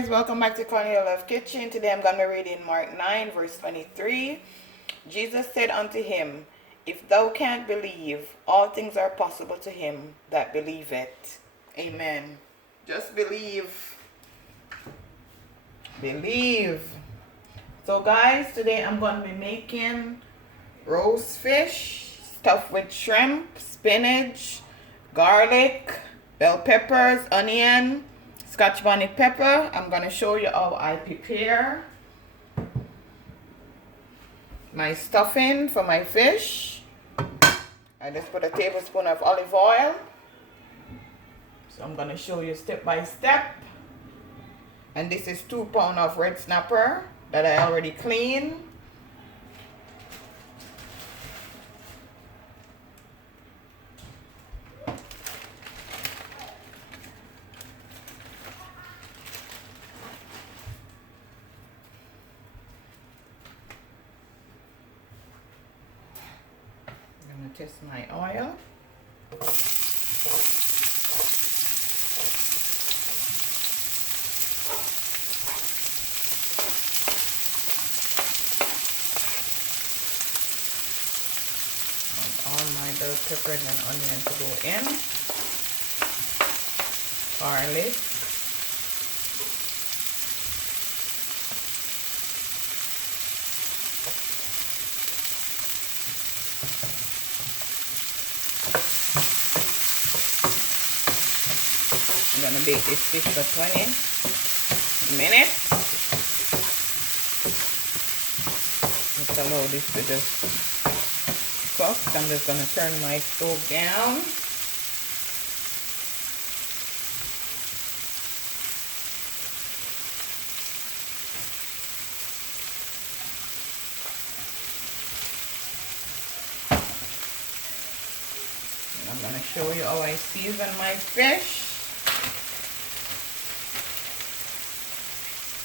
guys, welcome back to Cornelialove Kitchen. Today I'm going to be reading Mark 9 verse 23. Jesus said unto him, If thou can't believe, all things are possible to him that believeth. Amen. Just believe. Believe. So guys, today I'm going to be making roast fish stuffed with shrimp, spinach, garlic, bell peppers, onion, Scotch bonnet pepper. I'm going to show you how I prepare my stuffing for my fish. I just put a tablespoon of olive oil. So I'm going to show you step by step. And this is 2 pounds of red snapper that I already cleaned. I'm going to test my oil. All my bell peppers and onion to go in. Garlic. I'm gonna bake this fish for 20 minutes. Just allow this to just cook. I'm just gonna turn my stove down. And I'm gonna show you how I season my fish.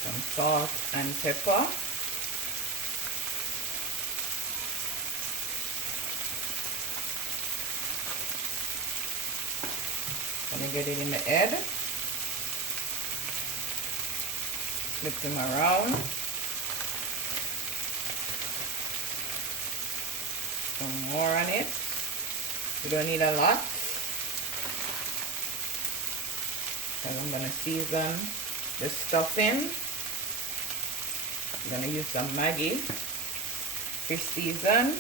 Some salt and pepper. Gonna get it in the head. Flip them around. Some more on it. You don't need a lot. And I'm gonna season the stuffing. I'm gonna use some Maggie fish season.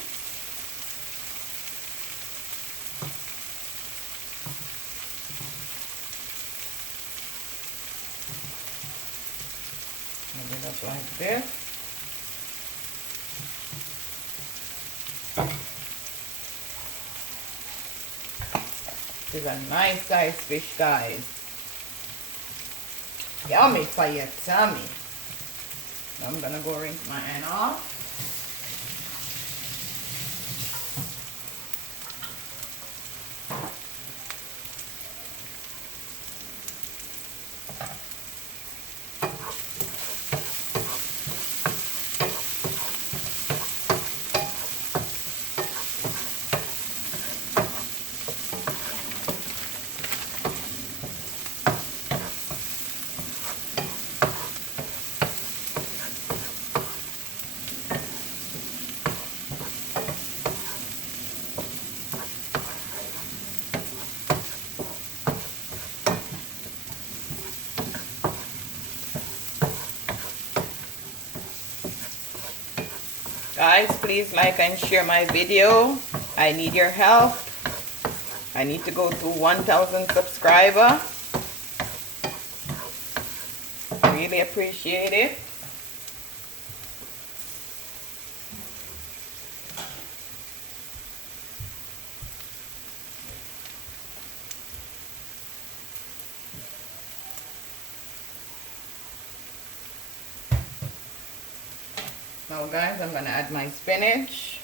Maybe that's like this. This is a nice size fish, guys. Yummy for your tummy. I'm gonna go rinse my hand off. Guys, please like and share my video. I need your help. I need to go to 1,000 subscribers. Really appreciate it. Now guys, I'm going to add my spinach.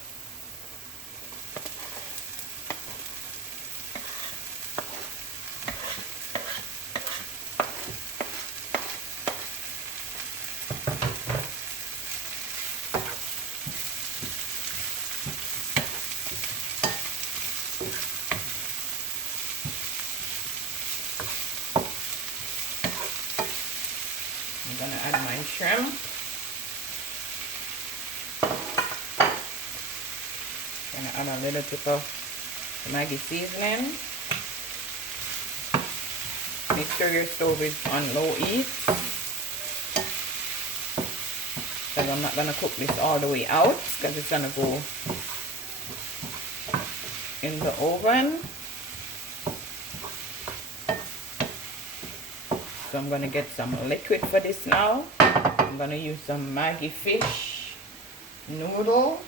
I'm gonna add my shrimp. Gonna add a little bit of Maggie seasoning. Make sure your stove is on low heat. Because I'm not gonna cook this all the way out, because it's gonna go in the oven. So I'm gonna get some liquid for this now. I'm gonna use some Maggie fish noodle.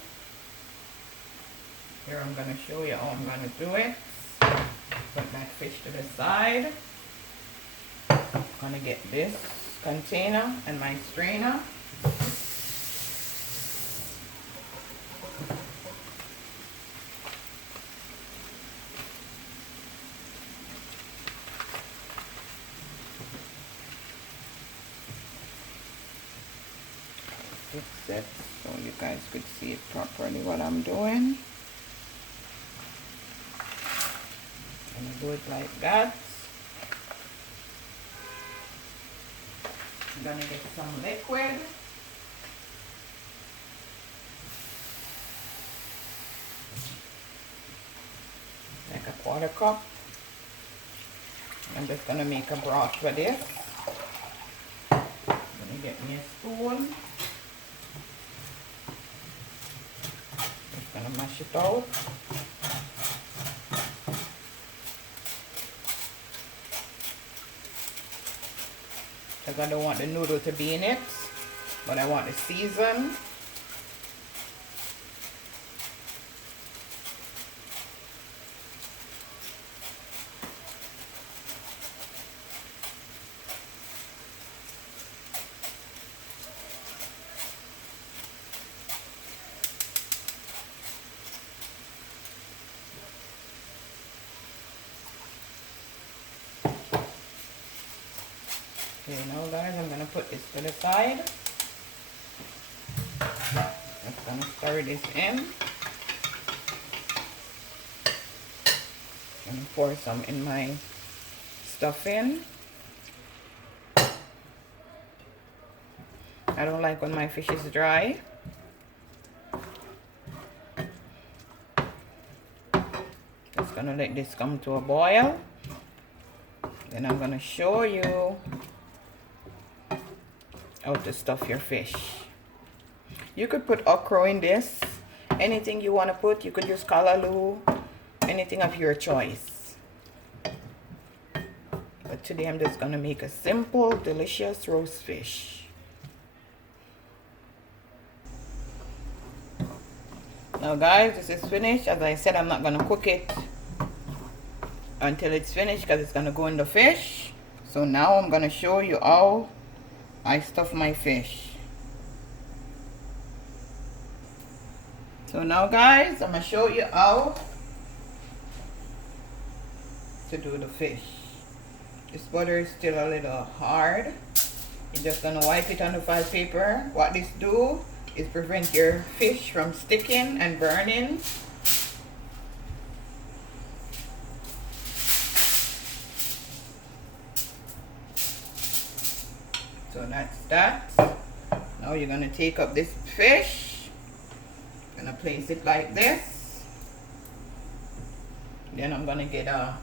Here I'm gonna show you how I'm gonna do it. Put that fish to the side. I'm gonna get this container and my strainer. Fix it so you guys could see it properly what I'm doing. I'm gonna do it like that. I'm gonna get some liquid. Like a 1/4 cup. I'm just gonna make a broth for this. I'm gonna get me a spoon. Just gonna mash it out. Because I don't want the noodle to be in it, but I want to season. Okay, now guys, I'm gonna put this to the side. Just gonna stir this in. Gonna pour some in my stuffing. I don't like when my fish is dry. Just gonna let this come to a boil. Then I'm gonna show you how to stuff your fish. You could put okra in this. Anything you want to put, you could use callaloo, anything of your choice. But today I'm just gonna make a simple, delicious roast fish. Now guys, this is finished. As I said, I'm not gonna cook it until it's finished because it's gonna go in the fish. So now I'm gonna show you how I stuff my fish. So now guys, I'm gonna show you how to do the fish. This butter is still a little hard. You're just gonna wipe it on the file paper. What this do is prevent your fish from sticking and burning. So that's that. Now you're gonna take up this fish, gonna place it like this. Then I'm gonna get a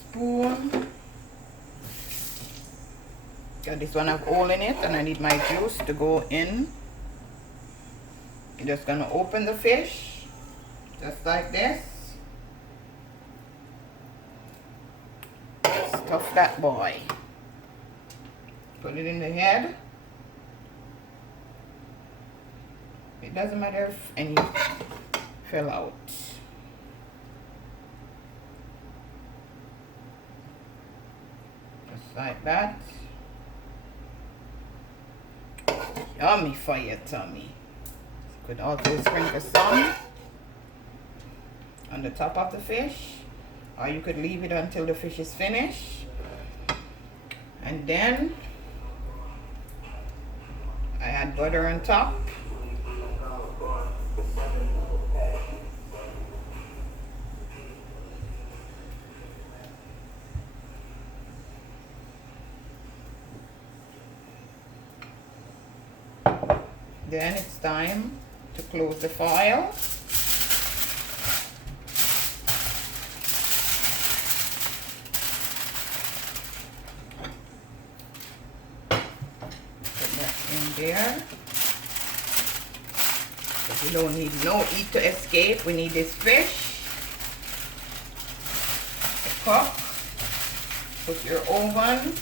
spoon. Got this one have hole in it, and I need my juice to go in. You're just gonna open the fish, just like this. Stuff that boy. Put it in the head. It doesn't matter if any fell out. Just like that. Yummy for your tummy. Could also sprinkle some on the top of the fish, or you could leave it until the fish is finished. And then I add butter on top. then it's time to close the foil. Put that in there. But we don't need no heat to escape. We need this fish to cook. Put your oven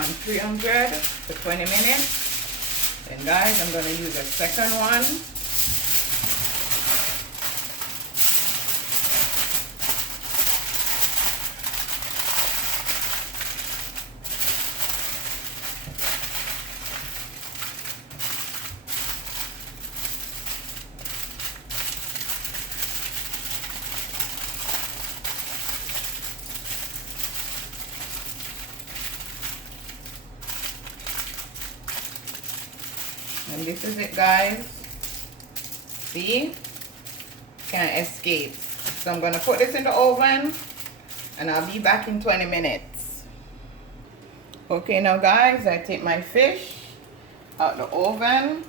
on 300 for 20 minutes. And guys, I'm going to use a second one. And this is it, guys. See? Can't escape. So I'm going to put this in the oven and I'll be back in 20 minutes. Okay, now guys, I take my fish out the oven.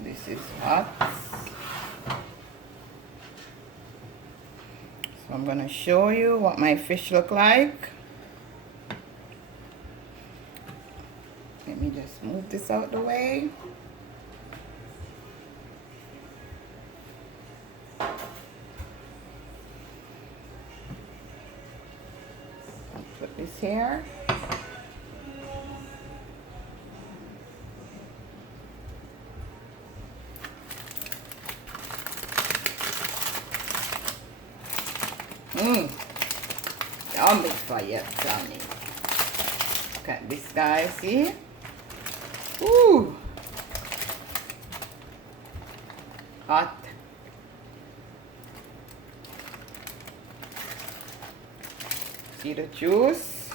This is hot. So I'm going to show you what my fish look like. Let me just move this out the way. Put this here. Yummy fire, Johnny. Look at this, guys, see? Ooh, hot. See the juice?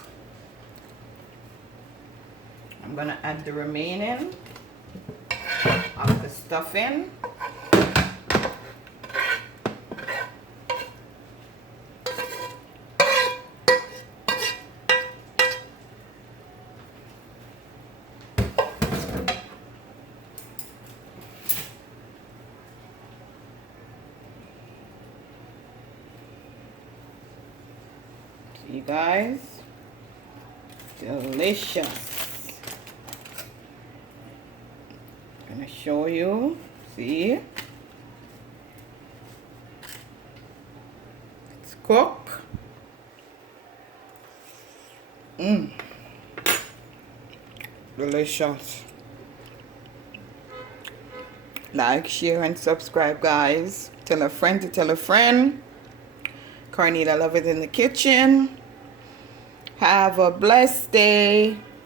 I'm gonna add the remaining of the stuffing. You guys, delicious. I'm gonna show you. See, let's cook. Delicious. Like, share, and subscribe, guys. Tell a friend to tell a friend. Cornelia Love is in the kitchen. Have a blessed day.